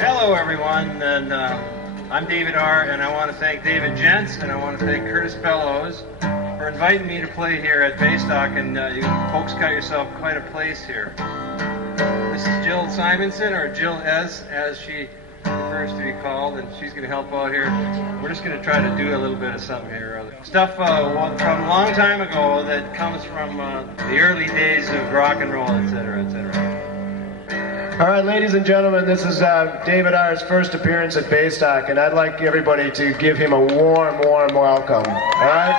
Hello, everyone, and I'm David R., and I want to thank David Jentz, and I want to thank Curtis Bellows for inviting me to play here at Baystock, and you folks got yourself quite a place here. This is Jill Simonson, or Jill S., as she prefers to be called, and she's going to help out here. We're just going to try to do a little bit of something here. Stuff from a long time ago that comes from the early days of rock and roll, etc., etc. All right, ladies and gentlemen, this is David R.'s first appearance at Baystock, and I'd like everybody to give him a warm, warm welcome. All right?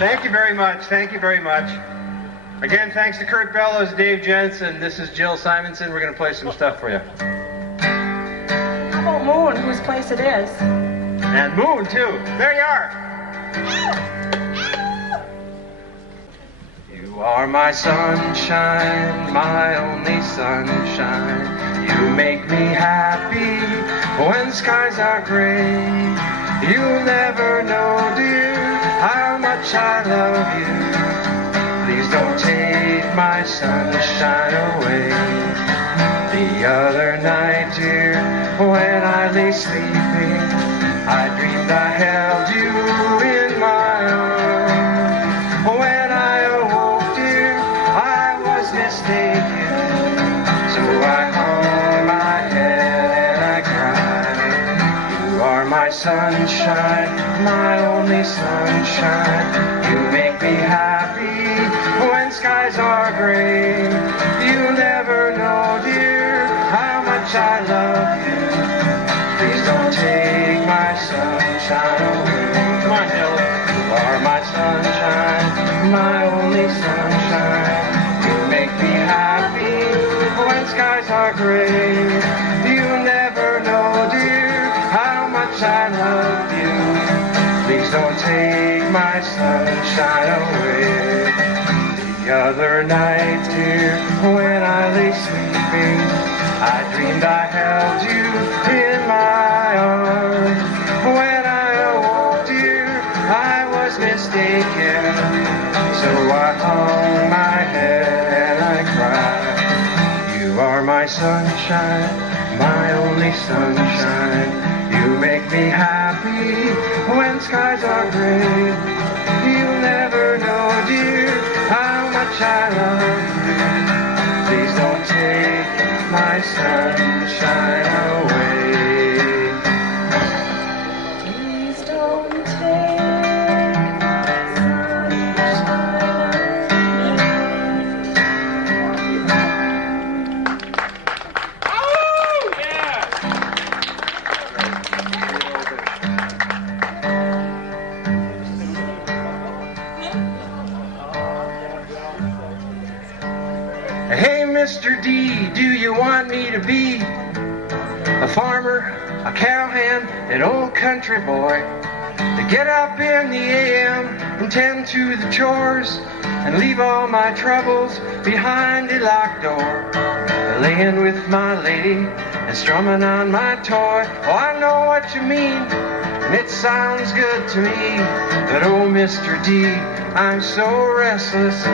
Thank you very much. Thank you very much. Again, thanks to Kurt Bellows, Dave Jentz, and this is Jill Simonson. We're going to play some stuff for you. How about Moon, whose place it is? And Moon, too. There you are. You are my sunshine, my only sunshine. You make me happy when skies are gray. You'll never know, dear, how much I love you. Please don't take my sunshine away. The other night, dear, when I lay sleeping, I dreamed I held you in my arms. When I awoke, dear, I was mistaken. So I hung my head and I cried. You are my sunshine, my only sunshine. You make me happy when skies are gray. You never know, dear, how much I love you. Please don't take my sunshine away. Come on, Jill. You are my sunshine, my only sunshine. You make me happy when skies are gray. You never know, dear, how much I love you. Please don't take my sunshine away. The other night, dear, when I lay sleeping, I dreamed I held you in my arms. When I awoke, dear, I was mistaken. So I hung my head and I cried. You are my sunshine, my only sunshine. You make me happy when skies are gray. You'll never know, dear, how much I love you. Please don't take my sunshine away. Please don't take my Hey, Mr. D, do you want me to be a farmer, a cowhand, an old country boy? To get up in the AM and tend to the chores and leave all my troubles behind the locked door. Laying with my lady and strumming on my toy. Oh, I know what you mean, and it sounds good to me. But oh, Mr. D, I'm so restless.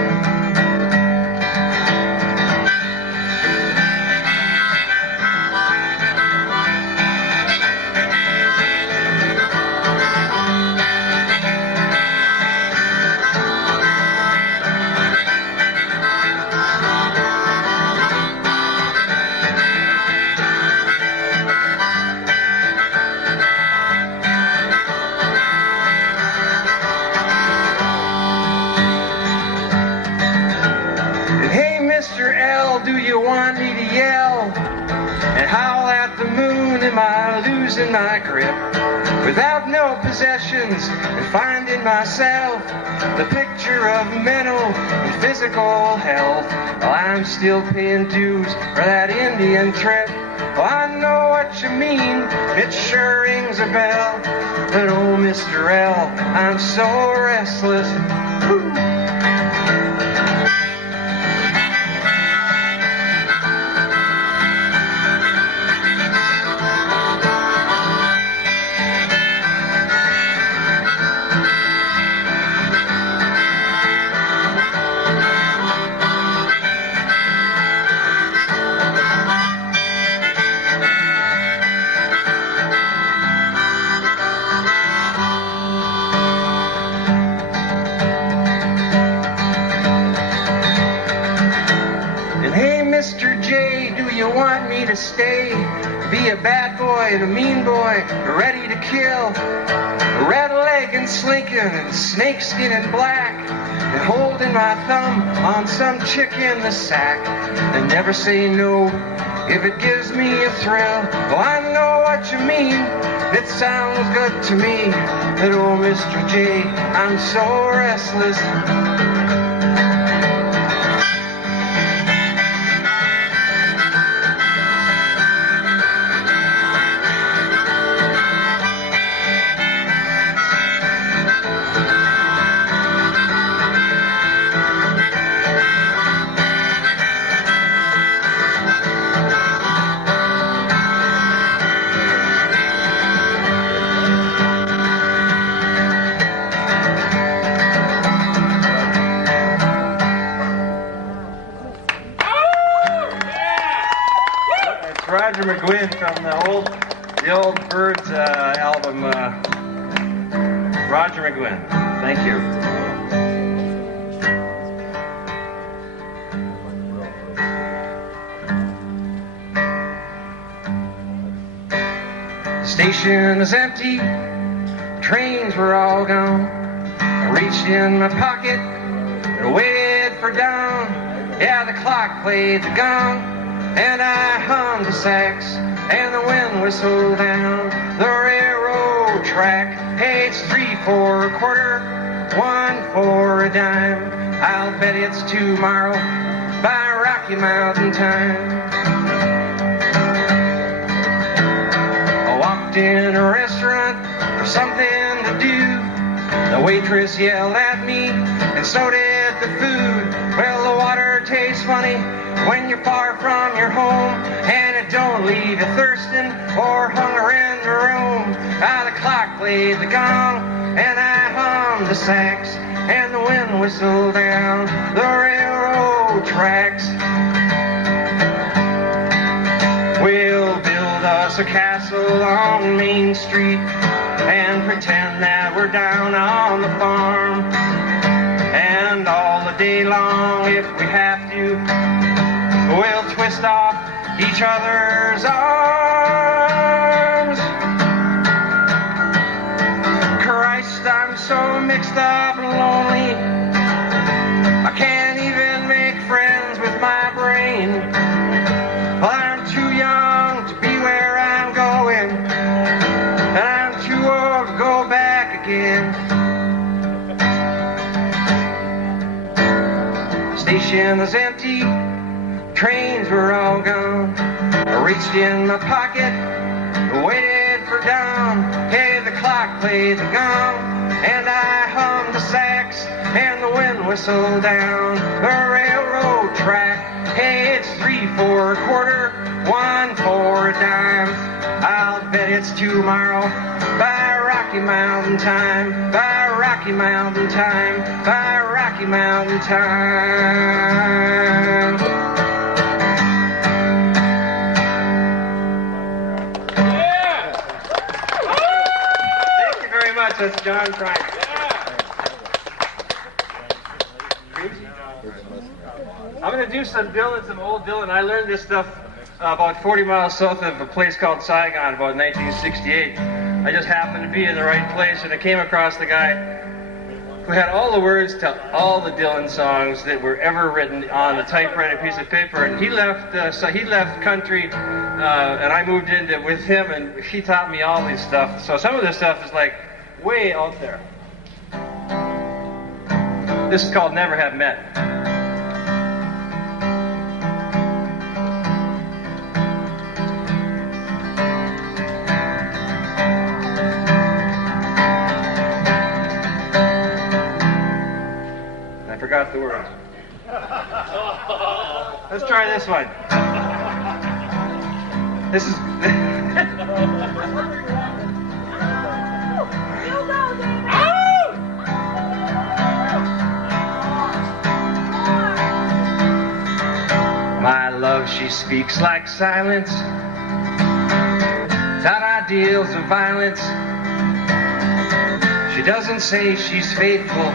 Mr. L, do you want me to yell and howl at the moon? Am I losing my grip? Without no possessions and finding myself the picture of mental and physical health. Well, I'm still paying dues for that Indian trip. Well, I know what you mean, it sure rings a bell. But oh, Mr. L, I'm so restless. Woo. Mr. J, do you want me to stay? Be a bad boy and a mean boy, ready to kill. Red leg and slinking and snakeskin and black, and holding my thumb on some chick in the sack. And never say no if it gives me a thrill. Oh, I know what you mean, it sounds good to me. That old Mr. J, I'm so restless. Roger McGuinn from the old Birds album. Roger McGuinn. Thank you. The station is empty. Trains were all gone. I reached in my pocket and waited for dawn. Yeah, the clock played the gong. And I hummed the sax, and the wind whistled down the railroad track. Hey, it's 3 for a quarter, 1 for a dime. I'll bet it's tomorrow by Rocky Mountain time. I walked in a restaurant for something to do. The waitress yelled at me, and so did the food. Well, the water tastes funny when you're far from your home, and it don't leave you thirsting or hunger in the room. Ah, the clock played the gong, and I hummed the sax, and the wind whistled down the railroad tracks. We'll build us a castle on Main Street and pretend that we're down on the farm. And all the day long, if we have to, we'll twist off each other's arms. Christ, I'm so mixed up and lonely, I can't even make friends with my brain. Well, I'm too young to be where I'm going, and I'm too old to go back again. The station is empty, trains were all gone. I reached in my pocket, waited for dawn. Hey, the clock played the gong, and I hummed the sax, and the wind whistled down the railroad track. Hey, it's 3 for a quarter, 1 for a dime. I'll bet it's tomorrow by Rocky Mountain time, by Rocky Mountain time, by Rocky Mountain time. That's John Frank. I'm going to do some Dylan, some old Dylan. I learned this stuff about 40 miles south of a place called Saigon about 1968. I just happened to be in the right place, and I came across the guy who had all the words to all the Dylan songs that were ever written on a typewriter piece of paper. And he left country, and I moved into with him, and he taught me all this stuff. So some of this stuff is like way out there. This is called Never Have Met. I forgot the words. Let's try this one. This is my love, she speaks like silence, without ideals of violence. She doesn't say she's faithful,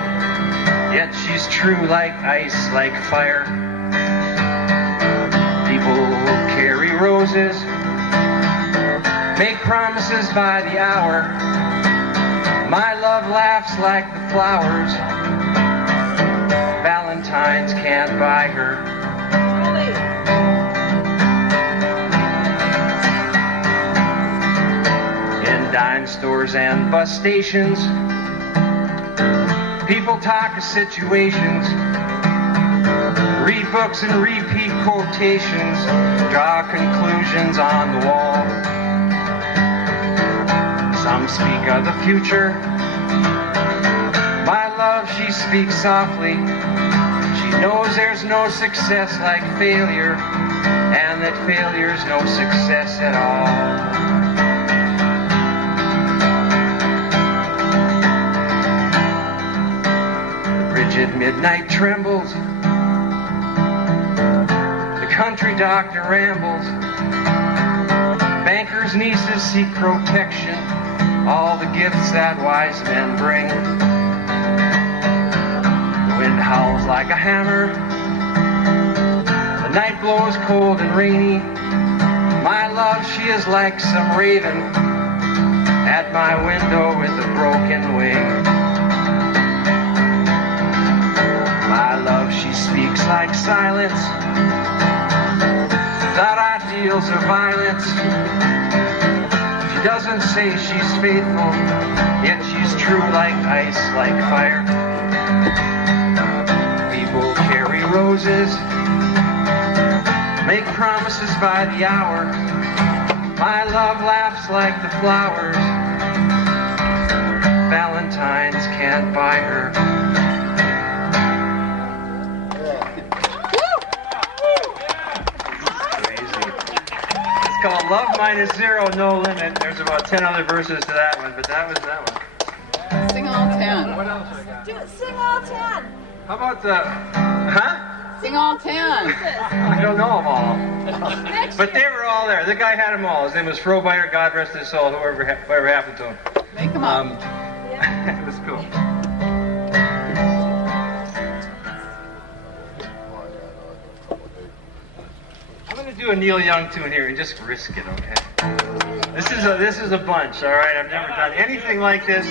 yet she's true like ice, like fire. roses, make promises by the hour. My love laughs like the flowers. Valentines can't buy her. In dime stores and bus stations, people talk of situations, read books and repeat quotations, draw conclusions on the wall. Some speak of the future. My love, she speaks softly. She knows there's no success like failure, and that failure's no success at all. At midnight trembles, the country doctor rambles, bankers' nieces seek protection, all the gifts that wise men bring. The wind howls like a hammer, the night blows cold and rainy. My love, she is like some raven at my window with a broken wing. My love, she speaks like silence, without ideals of violence. She doesn't say she's faithful, yet she's true like ice, like fire. People carry roses, make promises by the hour. My love laughs like the flowers. Valentines can't buy her. It's called Love Minus Zero, No Limit. There's about 10 other verses to that one, but that was that one. Sing all 10. What else I got? Sing all 10. How about the... Huh? Sing all 10. I don't know them all. But they were all there. The guy had them all. His name was Frohbier, God rest his soul, whatever happened to him. Make them up. It was cool. I'm going to do a Neil Young tune here and just risk it, okay? This is a bunch, all right? I've never done anything like this,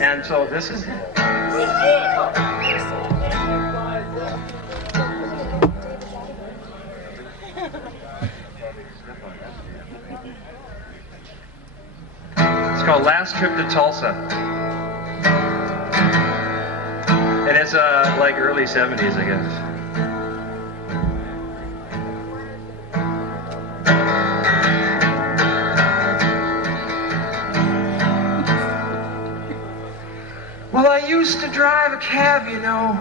and so this is it. It's called Last Trip to Tulsa. And it's like early 70s, I guess. Well, I used to drive a cab, you know,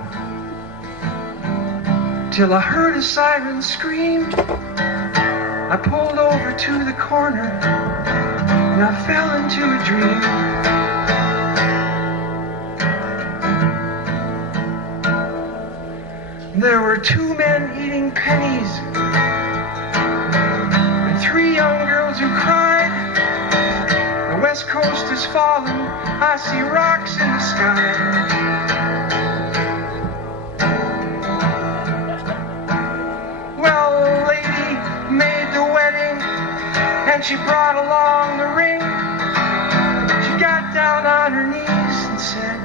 till I heard a siren scream. I pulled over to the corner and I fell into a dream. There were two men eating pennies and three young girls who cried. The West Coast is falling, I see rocks in the sky. Well, a lady made the wedding and she brought along the ring. She got down on her knees and said,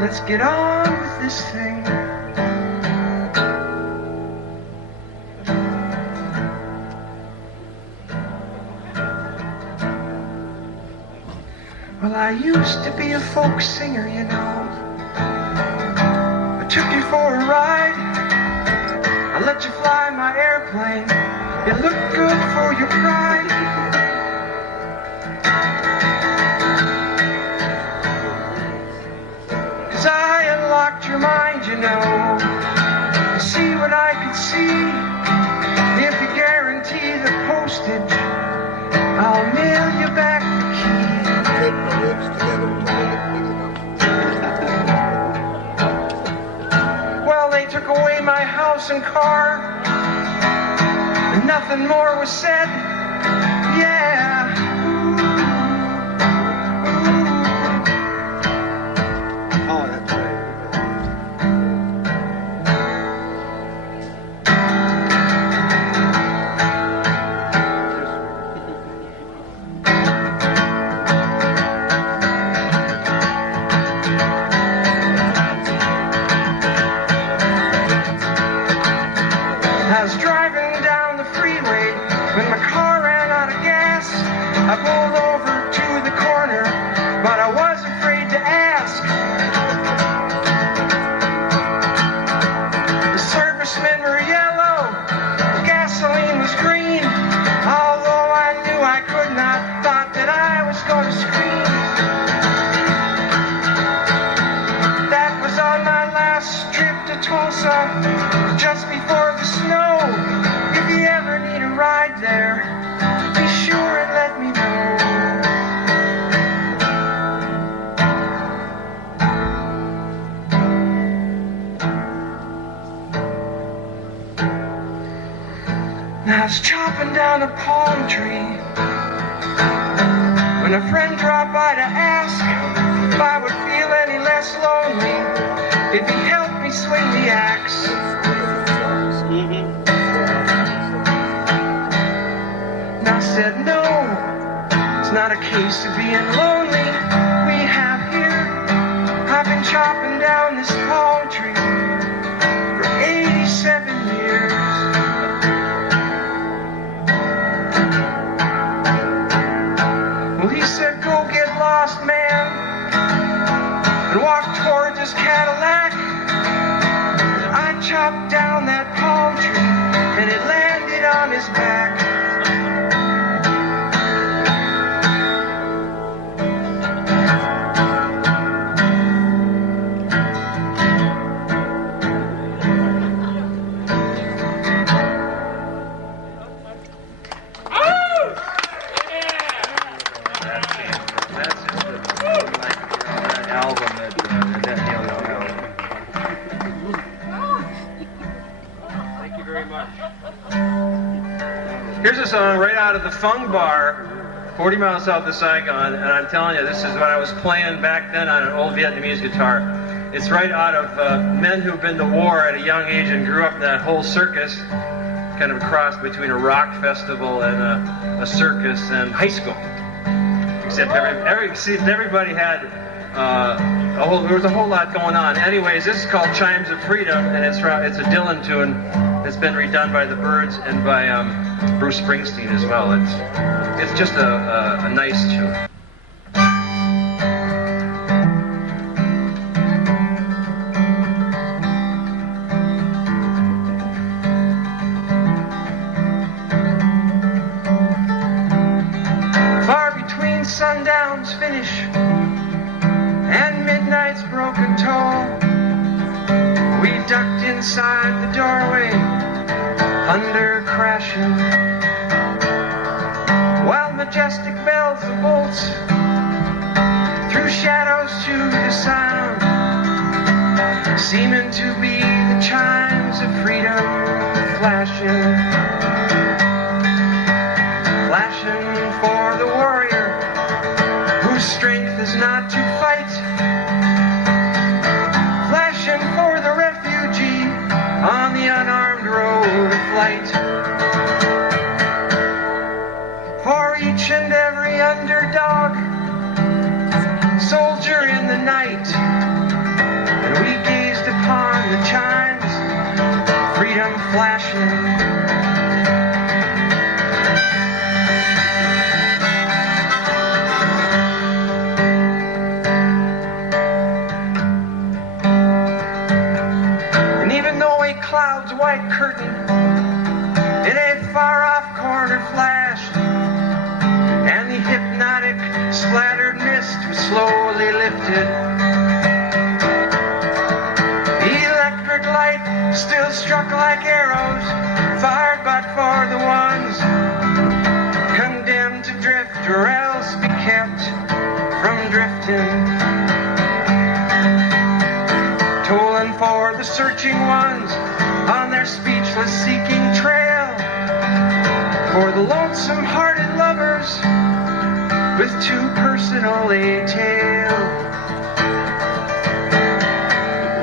let's get on with this thing. Well, I used to be a folk singer, you know. I took you for a ride. I let you fly my airplane. It looked good for your pride. Cause I unlocked your mind, you know, to see what I could see. If you guarantee the postage, I'll mail you back the key. Well, they took away my house and car, and nothing more was said. Yeah. Oh, that's right. I was driving down the freeway when my car ran out of gas. I pulled over to the corner, but I was afraid to ask. The servicemen were yellow, the gasoline was green. Although I knew I could not, thought that I was going to scream. That was on my last trip to Tulsa, just before the snow. If you ever need a ride there, be sure and let me know. I was chopping down a palm tree when a friend dropped by to ask if I would feel any less lonely if he helped me swing the axe. And I said, no, it's not a case of being lonely we have here. I've been chopping down this palm tree for 87 years. Well, he said, go get lost, man, and walk towards his Cadillac. I chopped down that palm tree, and it landed on his back. Here's a song right out of the Fung Bar, 40 miles south of Saigon, and I'm telling you, this is what I was playing back then on an old Vietnamese guitar. It's right out of men who've been to war at a young age and grew up in that whole circus, kind of a cross between a rock festival and a circus and high school. Except everybody had there was a whole lot going on. Anyways, this is called Chimes of Freedom, and it's a Dylan tune. It's been redone by the Byrds and by Bruce Springsteen as well. It's just a nice tune. Far between sundown's finish and midnight's broken toll, we ducked inside the doorway, thunder crashing, while majestic bells of bolts threw shadows to the sound, seeming to be the chimes of freedom flashing, flashing for the warrior whose strength is not to fight, flashing for the refugee on the unarmed road of flight, for each and every underdog, soldier in the night. And we gazed upon the chimes, freedom flashing. Cloud's white curtain in a far-off corner flashed, and the hypnotic splattered mist was slowly lifted. The electric light still struck like arrows, fired but for the ones condemned to drift or else be kept from drifting, tolling for the searching ones on their speechless seeking trail, for the lonesome-hearted lovers with too personal a tale,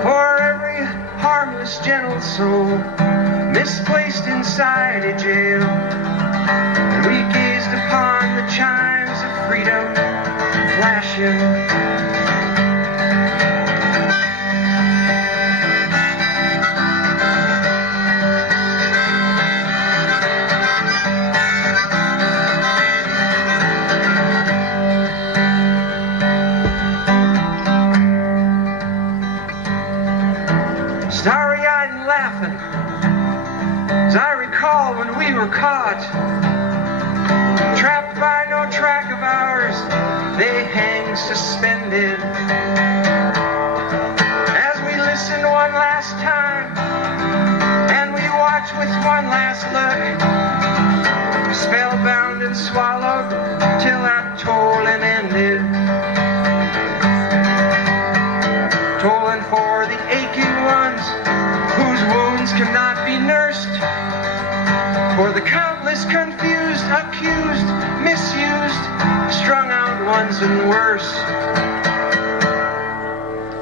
for every harmless gentle soul misplaced inside a jail. And we gazed upon the chimes of freedom flashing. were caught, trapped by no track of ours. They hang suspended as we listen one last time, and we watch with one last look, spellbound and swallowed till that tolling ended. Tolling for the aching ones whose wounds cannot be nursed, for the countless confused, accused, misused, strung out ones and worse,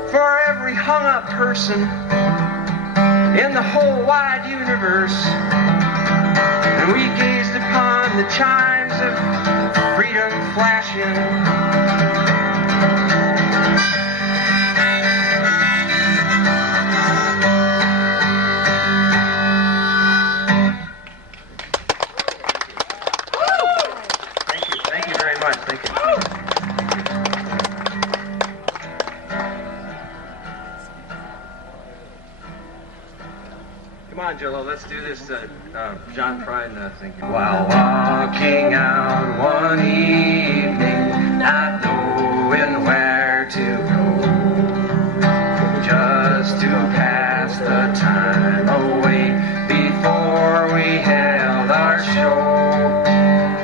for every hung up person in the whole wide universe. And we gazed upon the chimes of freedom flashing. Come on, Jello, let's do this John Prine thing. While walking out one evening, not knowing where to go, just to pass the time away before we held our show,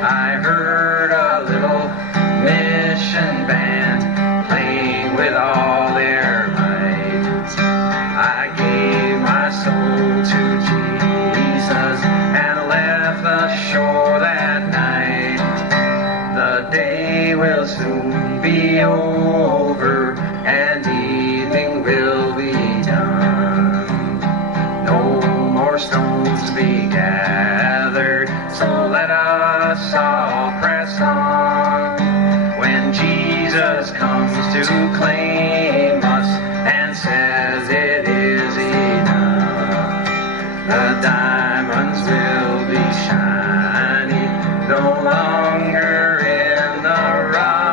I heard a little mission band playing with all their might. I gave my soul to Jesus and left the shore that night. The day will soon be over and evening will be done. No more stones be gathered, so let us all press on. When Jesus comes to claim us and says it is enough, the diamonds will be shining, no longer in the rough.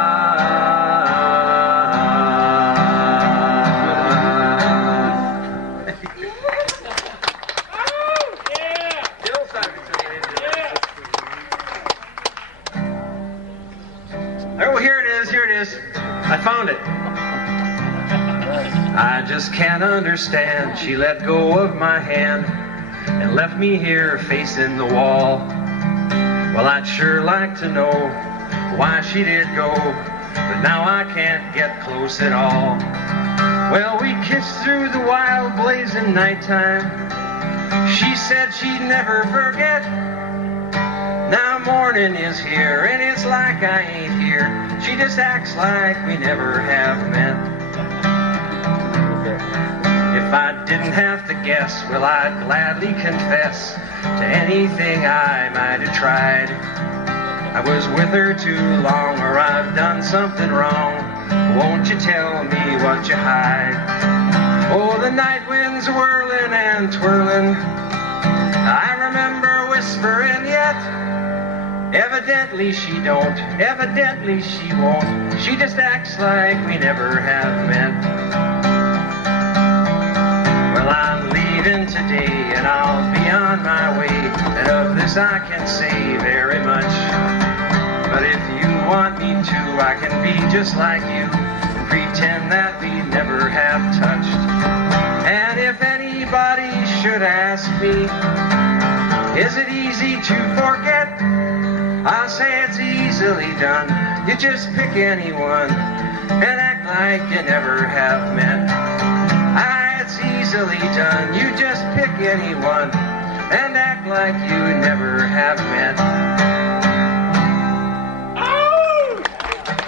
Oh, here it is, here it is. I found it. I just can't understand. She let go of my hand and left me here facing the wall. Well, I'd sure like to know why she did go, but now I can't get close at all. Well, we kissed through the wild blazing nighttime. She said she'd never forget. Now morning is here and it's like I ain't here. She just acts like we never have met. If I didn't have to guess, well, I'd gladly confess to anything I might have tried. I was with her too long, or I've done something wrong. Won't you tell me what you hide? Oh, the night wind's whirling and twirling. I remember whispering yet. Evidently she don't, evidently she won't. She just acts like we never have met. Well, I'm leaving today and I'll be on my way, and of this I can say very much. But if you want me to, I can be just like you and pretend that we never have touched. And if anybody should ask me, is it easy to forget? I'll say it's easily done. You just pick anyone and act like you never have met. It's easily done. You just pick anyone and act like you never have met. Oh!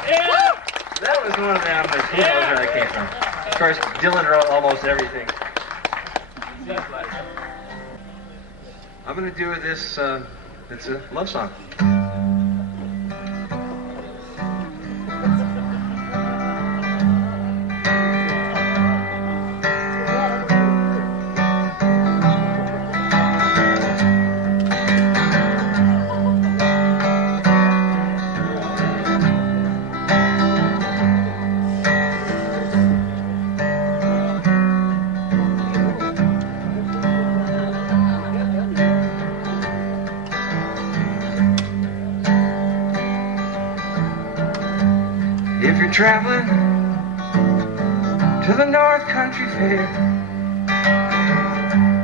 Yeah! That was one of them. Who knows where that came from? Of course, Dylan wrote almost everything. I'm going to do this. It's a love song. you're traveling to the North Country Fair,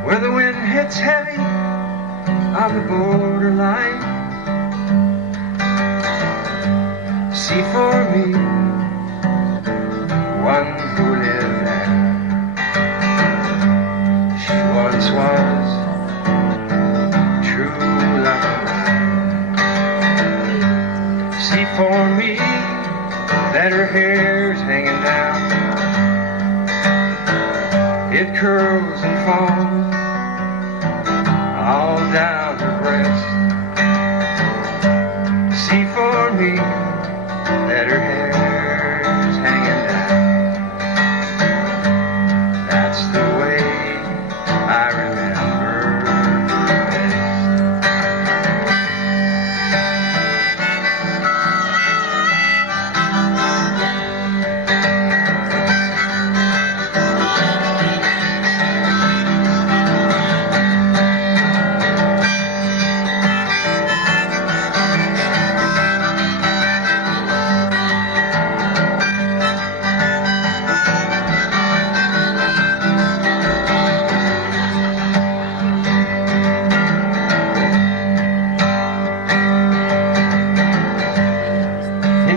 where the wind hits heavy on the borderline, see for me one who lived there. She once was true love of mine. See for me that her hair's hanging down, it curls and falls all down her breast. See for me that her hair's hanging down. That's the way I remember her best.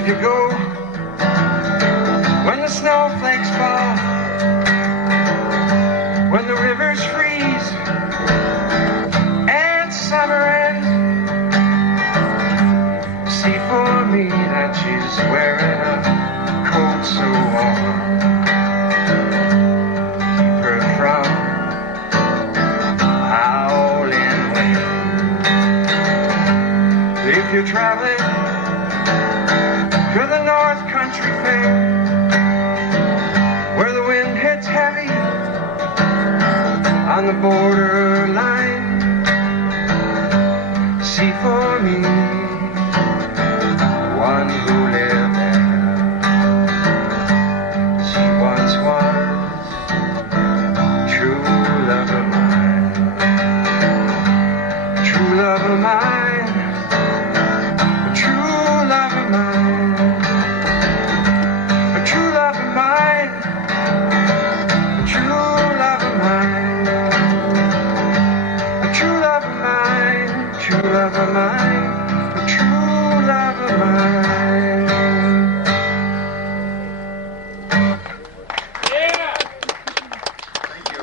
You go when the snowflakes fall, when the rivers freeze and summer ends. See for me that she's wearing a coat so warm, keep her from howling wind. If you're traveling to the North Country Fair, where the wind hits heavy on the borderline, see for me one who lived there. She once was true love of mine, true love of mine, true love of mine. True love of mine, a true love of mine. Yeah! Thank you.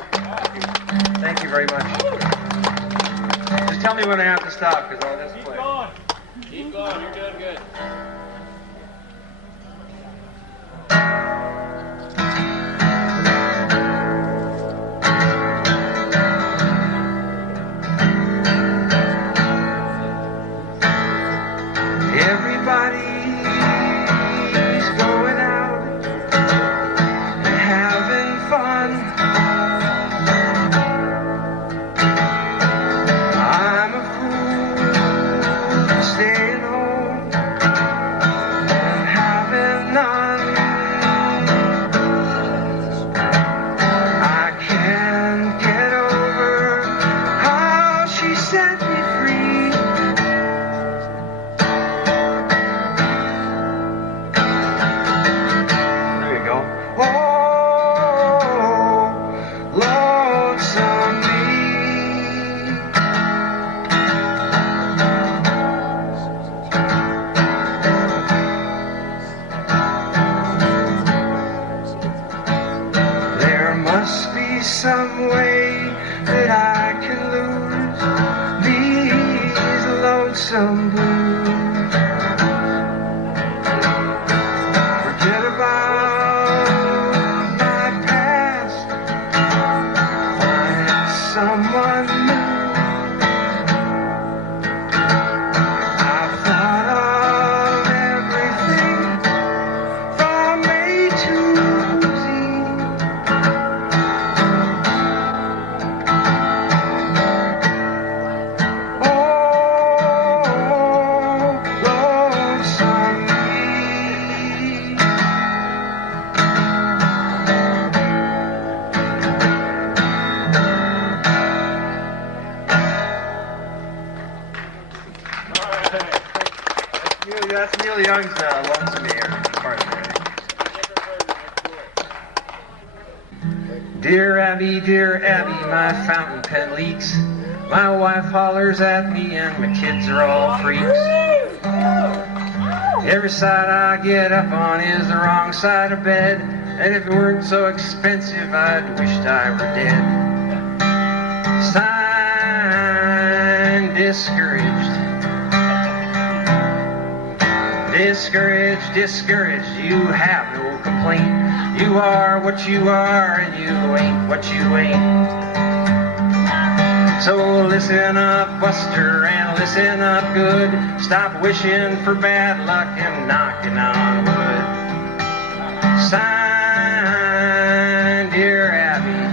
Thank you very much. Just tell me when I have to stop, because I'll just Keep play. going. Keep going. You're doing good. Everybody's going out and having fun. I'm a fool staying home and having none. I can't get over how she set me free. Oh, lonesome me. There must be some way that I can lose these lonesome blues. Forget about someone new. I've thought of everything from A to Z. Oh, lonesome me. That's Neil Young's Lonesome Me, or part of it. Dear Abby, my fountain pen leaks. My wife hollers at me and my kids are all freaks. Every side I get up on is the wrong side of bed, and if it weren't so expensive, I'd wished I were dead. Sign, discouraged. Discouraged, discouraged, you have no complaint. You are what you are and you ain't what you ain't. So listen up, Buster, and listen up good. Stop wishing for bad luck and knocking on wood. Signed, Dear Abby.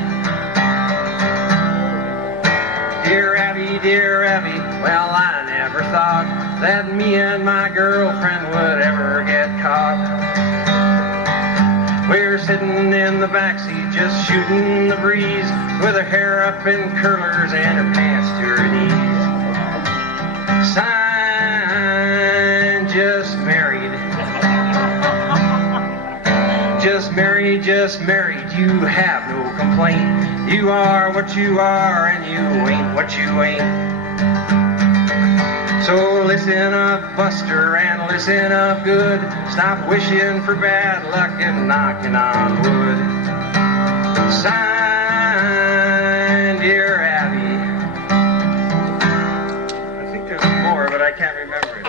Dear Abby, dear Abby, well, I never thought that me and my girlfriend would ever get caught. We're sitting in the backseat just shooting the breeze, with her hair up in curlers and her pants to her knees. Signed, just married. Just married, you have no complaint. You are what you are and you ain't what you ain't. So listen up, Buster, and listen up good. Stop wishing for bad luck and knocking on wood. Signed, Dear Abby. I think there's more, but I can't remember it.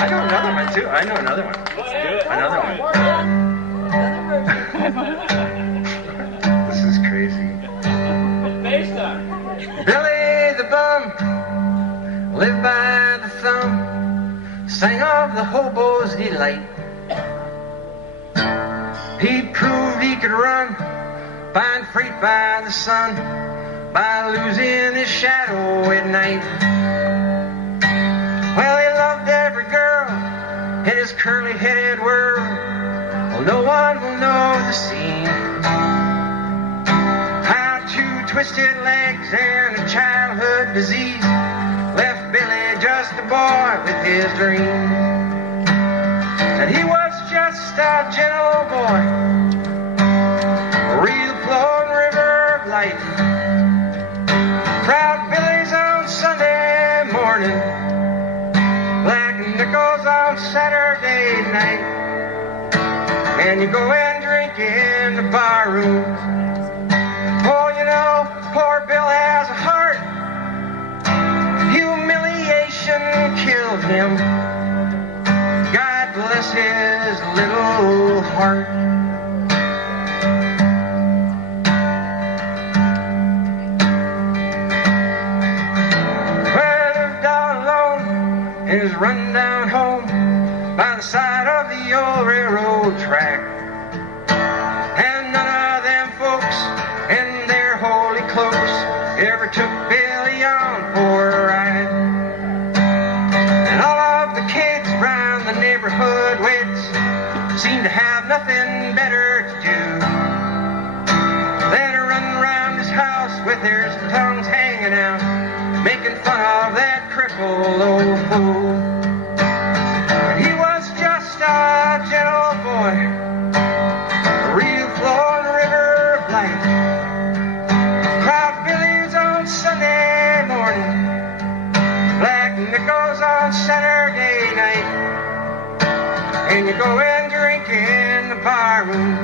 I know another one too. I know another one. Another one. This is crazy. Billy the Bum lived by the thumb, sang of the hobo's delight. He proved he could run, find freight by the sun, by losing his shadow at night. Well, he loved every girl in his curly-headed world. Well, no one will know the scene. How two twisted legs and a childhood disease left Billy just a boy with his dreams. And he was just a gentle boy, a real flowing river of life. Proud Billy's on Sunday morning, black nickels on Saturday night. And you go and drink in the bar rooms. Oh, you know, poor Bill has a heart. Humiliation killed him. God bless his little heart. Well, he lived all alone in his run-down home by the side of the old railroad track. And none of them folks in their holy cloaks ever took Billy on for a ride. And all of the kids round the neighborhood wits seemed to have nothing better to do than to run around his house with their tongues hanging out, making fun of that crippled old fool. He was just a gentle boy, a real flowing river of life. Proud Billy's on Sunday morning, black nickels on Saturday night. And you go and drink in the bar room.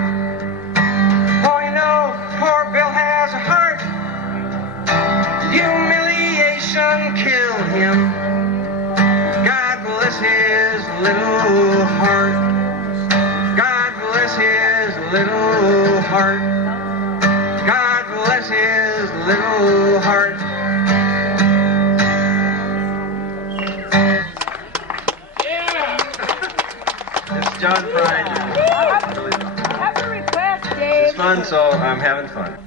Oh, you know, poor Bill has a heart. Humiliation killed him. God bless his little heart. God bless his little heart. God bless his little heart. It's John Prine. Have a request, Dave. It's fun, so I'm having fun.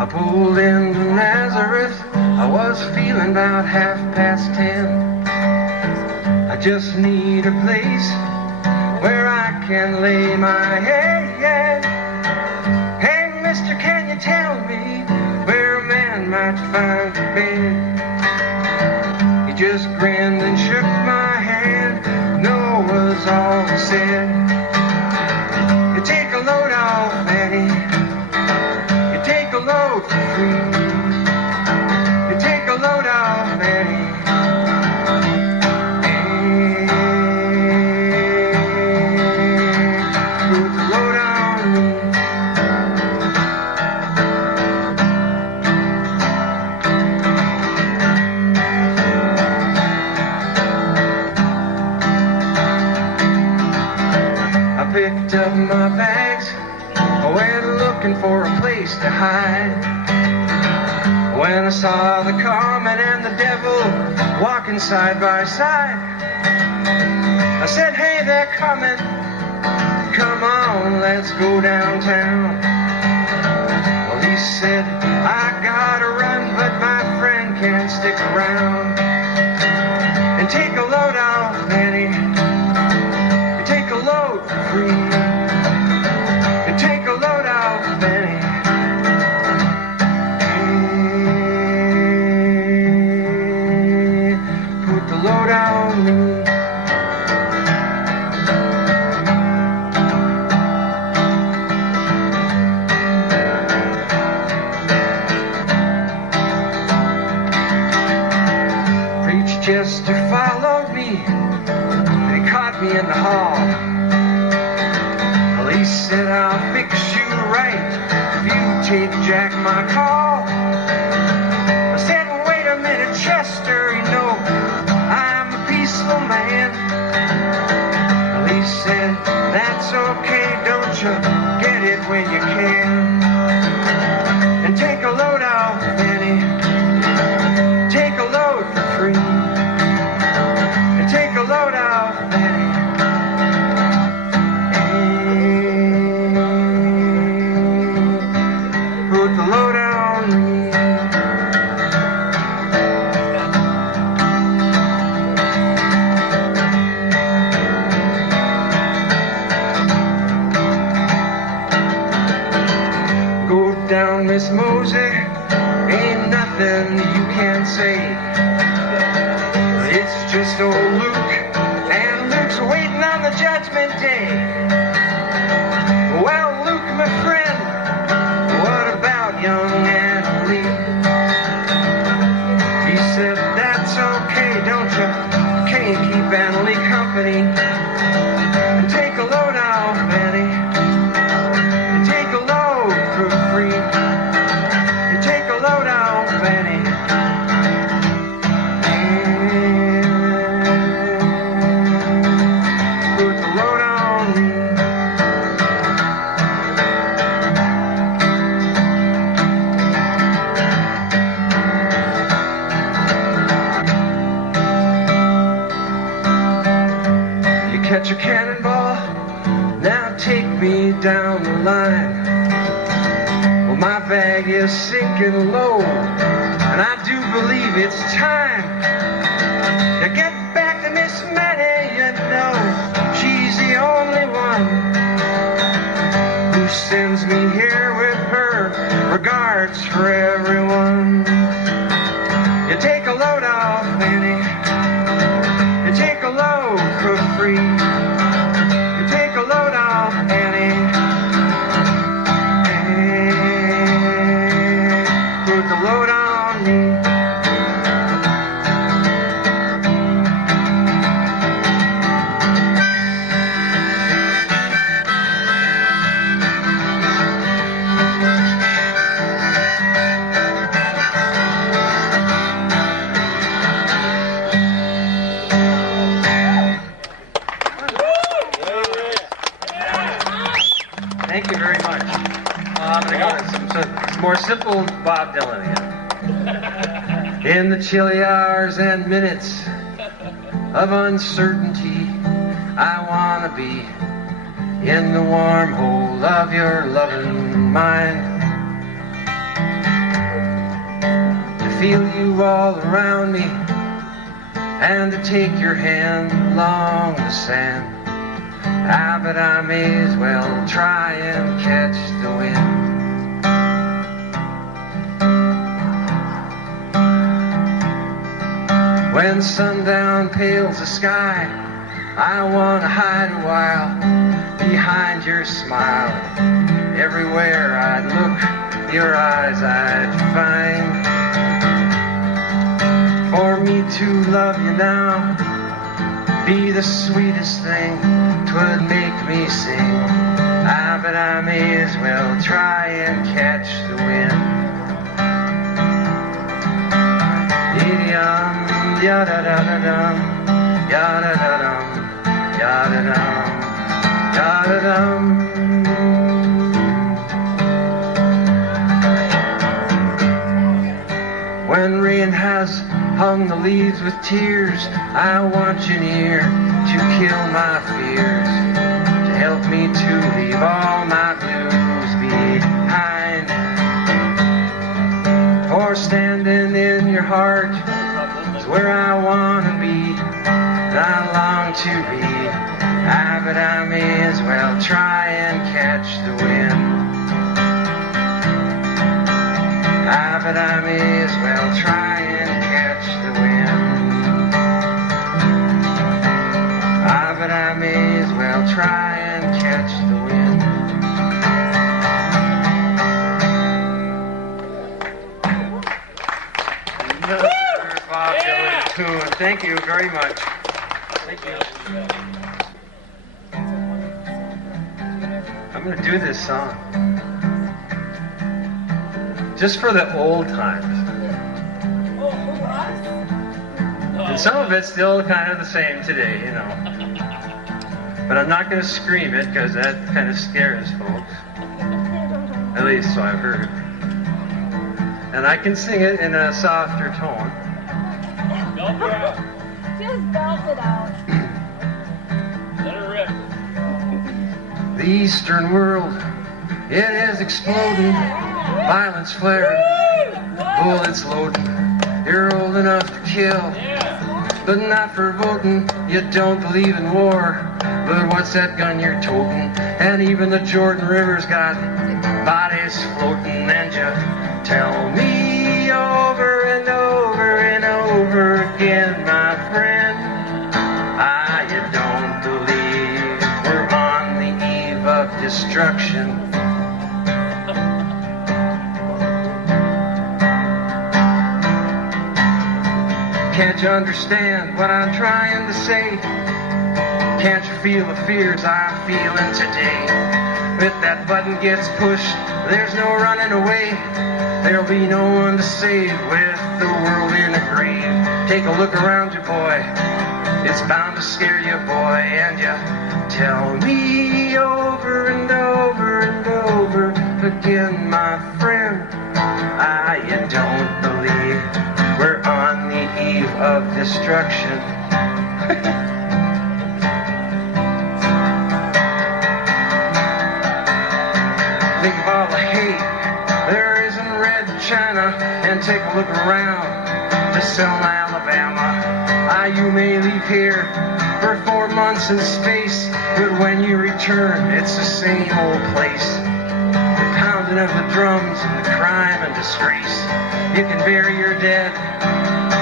I pulled into Nazareth, I was feeling about 10:30. I just need a place where I can lay my head, hang tell me where a man might find a bed. He just grinned and shook my hand. No was all he said. You take a load off, Annie. You take a load for free. You take a load off, Annie. Put the load on me. I picked up my bags, I went looking for a place to hide. When I saw the Carmen and the devil walking side by side, I said, hey, they're coming, come on, let's go downtown. Well, he said, I gotta run, but my friend can't stick around. And take a load off, Annie. You take a load for free. You take a load off, Annie. Put the load on me. Chester followed me, and he caught me in the hall. Well, he said, I'll fix you right if you take Jack my call. I said, wait a minute, Chester, you know, I'm a peaceful man. Well, he said, that's okay, don't you get it when you can. And take a load off, Annie. Take a load for free. Take a load off, Annie. Put the load on me. Go down, Miss Mosey, ain't nothing you can't say. It's just old Luke, and Luke's waiting on the judgment day. Well, Luke, my friend, what about young Anna Lee? He said, that's okay, don't you? Can't keep Anna Lee company. And take a load off, Annie. You take a load for free. You take a load off, Annie. Catch a cannonball, now take me down the line. Well, my bag is sinking low, and I do believe it's time to get back to Miss Mattie. You know, she's the only one who sends me here with her regards for everyone. You take a load off, Annie. You take a load for free. You take a load off, Annie. Put the load on me. Thank you very much. I'm going to go with some more simple Bob Dylan again. In the chilly hours and minutes of uncertainty, I want to be in the warm hole of your loving mind. To feel you all around me and to take your hand along the sand. Ah, but I may as well try and catch the wind. When sundown pales the sky, I wanna hide a while behind your smile. Everywhere I'd look, your eyes I'd find. For me to love you now, be the sweetest thing, 'twould make me sing. Ah, but I may as well try and catch the wind. Yum, ya-da-da-da-dum, ya-da-da-dum, ya-da-dum, ya-da-dum. When rain has hung the leaves with tears, I want you near to kill my fears, to help me to leave all my blues behind. For standing in your heart is where I want to be, and I long to be. Ah, but I may as well try and catch the wind. Ah, but I may as well try and catch the wind. Ah, but I may as well try and catch the wind. Another Bob Dylan tune. Thank you very much. Thank you. I'm going to do this song just for the old times. And some of it's still kind of the same today, you know. But I'm not going to scream it because that kind of scares folks. At least so I've heard. And I can sing it in a softer tone. Just belt it out. Let it rip. The Eastern world, it is exploding. Violence flaring, bullets loading. You're old enough to kill, but not for voting. You don't believe in war, but what's that gun you're toting? And even the Jordan River's got bodies floating. And you tell me over and over and over again, my friend, ah, you don't believe we're on the eve of destruction. Can't you understand what I'm trying to say? Can't you feel the fears I'm feeling today? If that button gets pushed, there's no running away. There'll be no one to save with the world in a grave. Take a look around you, boy. It's bound to scare you, boy. And you tell me over and over and over again, my friend, ah, you don't believe we're on the eve of destruction. Think of all the hate there is in Red China, and take a look around to Selma, Alabama. Ah, you may leave here for 4 months in space, but when you return, it's the same old place. The pounding of the drums and the crime and disgrace. You can bury your dead,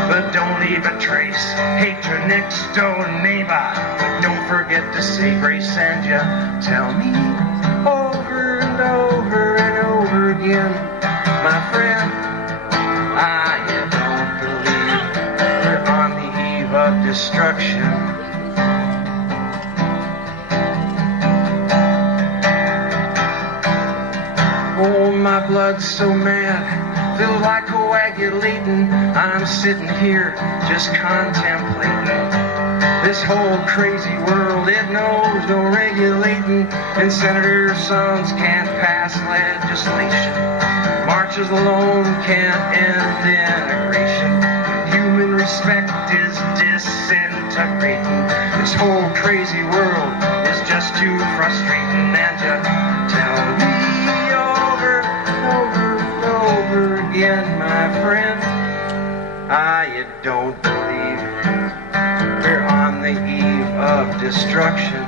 but don't leave a trace. Hate your next door neighbor, but don't forget to say grace. And you tell me over and over and over again, my friend, ah, you don't believe we're on the eve of destruction. Oh, my blood's so mad, feels like coagulating. I'm sitting here just contemplating this whole crazy world. It knows no regulating, and senator sons can't pass legislation. Marches alone can't end integration. Human respect is disintegrating. This whole crazy world is just too frustrating. And you tell me over and over again, my friend, ah, you don't believe we're on the eve of destruction.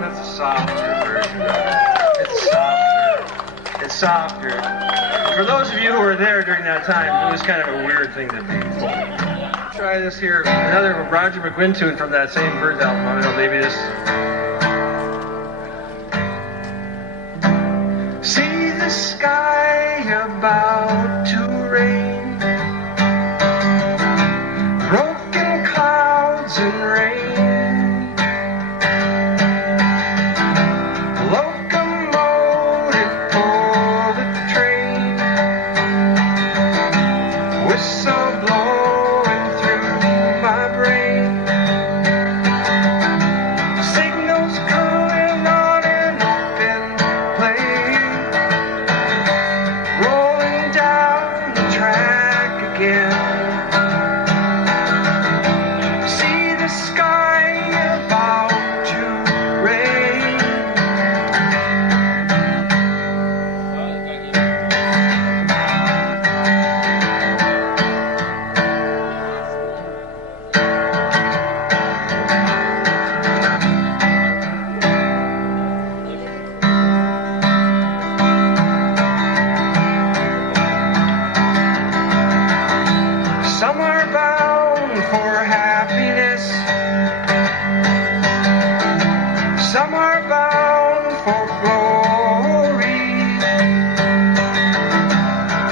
That's a softer version of it. It's softer. It's softer. For those of you who were there during that time, it was kind of a weird thing to be told. Try this here, another Roger McGuinn tune from that same Birds album. I don't know, maybe this. See the sky about to rain, broken clouds and rain, locomotive pull the train, whistle blowing through my brain, signals coming on an open plain, rolling down the track again. See the sky about to rain. Some are bound for happiness, some are bound for glory,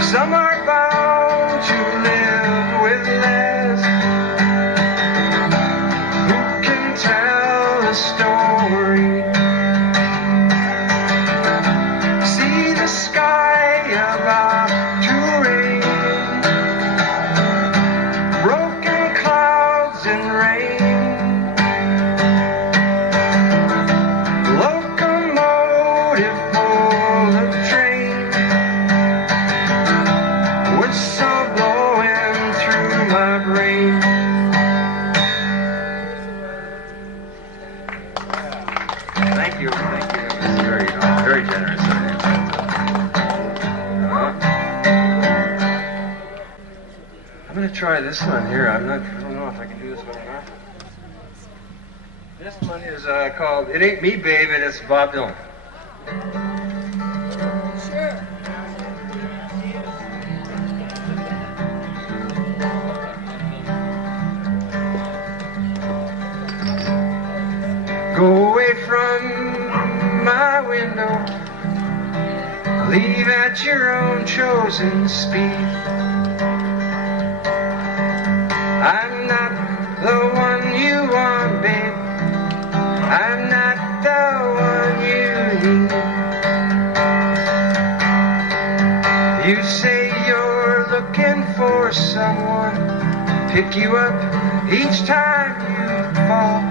some are bound to live with less. Who can tell a story? See the sky about to rain, broken clouds and rain, locomotive pull the train, whistle blowing through my brain. Thank you, thank you. It was very generous of you. I'm gonna try this one here. I don't know if I can do this one or not. This one is called "It Ain't Me, Babe," and it's Bob Dylan. Go away from my window, leave at your own chosen speed. I'm not the one you want, babe. I'm not the one you need. You say you're looking for someone to pick you up each time you fall,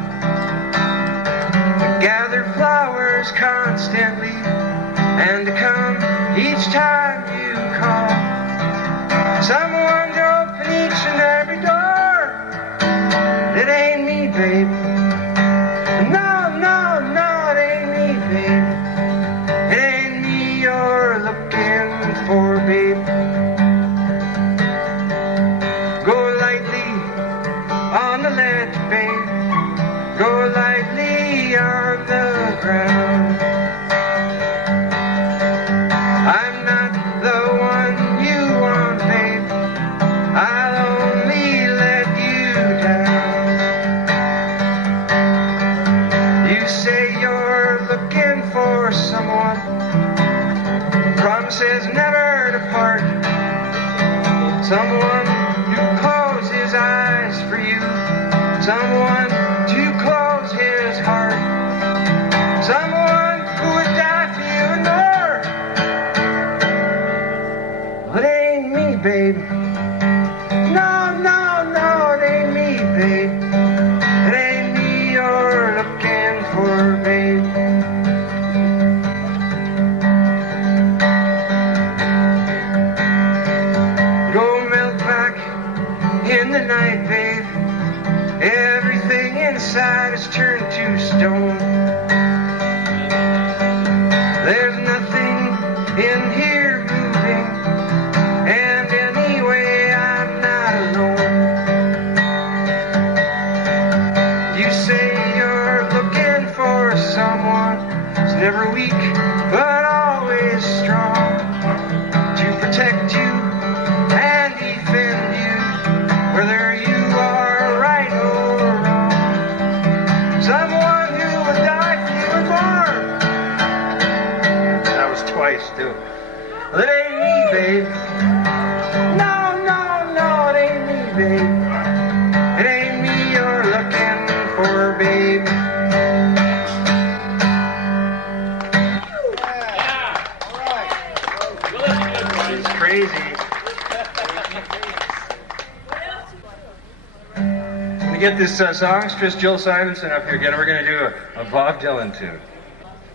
to gather flowers constantly and to come each time you call. Someone to open each and every door. It ain't me, babe. No, no, no, it ain't me, babe. It ain't me you're looking for, babe. Go lightly on the ledge, babe. Go lightly on the ground. I'm not the one you want, babe. I'll only let you down. You say you're looking for someone, promises never to part, someone who closes his eyes for you, someone to close his heart, someone who would die for you and more. Well, it ain't me, babe. No, no, no, it ain't me, babe. It ain't me you're looking for, babe. Go melt back in the night, babe. Everything inside has turned to stone. There's nothing in here moving, and anyway I'm not alone. You say you're looking for someone who's never weak but always strong, to protect When you get this songstress Jill Simonson up here again, we're going to do a Bob Dylan tune.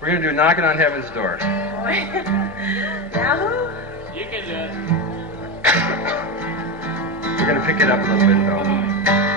We're going to do Knocking on Heaven's Door. Yahoo! You can do it. We're going to pick it up a little bit, though.